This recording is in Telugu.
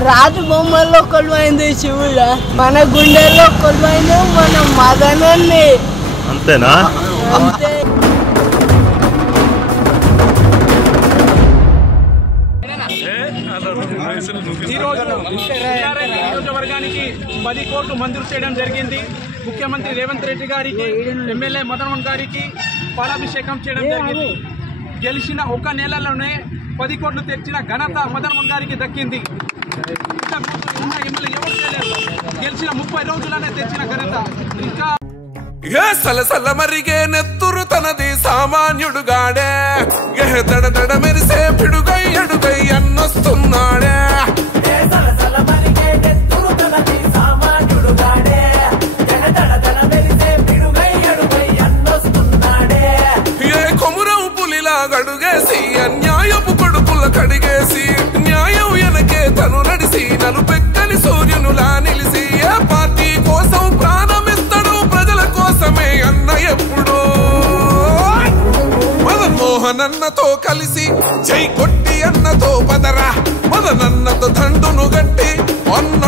రాజు బొమ్మల్లో కొలువైంది శివుడు, మన గుండెల్లో కొలువైంది మన మదనాన్ని. అంతేనా? అంతే. నియోజకవర్గానికి 10 కోట్లు మంజూరు చేయడం జరిగింది. ముఖ్యమంత్రి రేవంత్ రెడ్డి గారికి, ఎమ్మెల్యే మదన్ మోహన్ గారికి పాలాభిషేకం చేయడం జరిగింది. గెలిచిన ఒక నెలలోనే 10 కోట్లు తెచ్చిన ఘనత మదన్ మోహన్ గారికి దక్కింది. ఎమ్మెల్యే ఎవరు చేయలేదు. గెలిచిన 30 రోజులనే తెచ్చిన ఘనత. ఇంకా సలసల మరిగే నెత్తురు తనది సామాన్యుడుగాడే, దడ దడ మెరిసే పిడుగై అడుగై అన్నొస్తున్నాడే. ఏ కొమురం పులిలా గడుగేసి అన్యాయపు కొడుకుల కడిగేసి, న్యాయం వెనకే తను నడిసి నలుపెక్కని సూర్యునులా నిలిసి, ఏ పార్టీ కోసం ప్రాణమిస్తాడు ప్రజల కోసమే అన్న ఎప్పుడు. మదన్ మోహన్ అన్నతో కలిసి జై కొట్టి అన్నతో పదరా, మదనన్నతో దండును గట్టి అన్న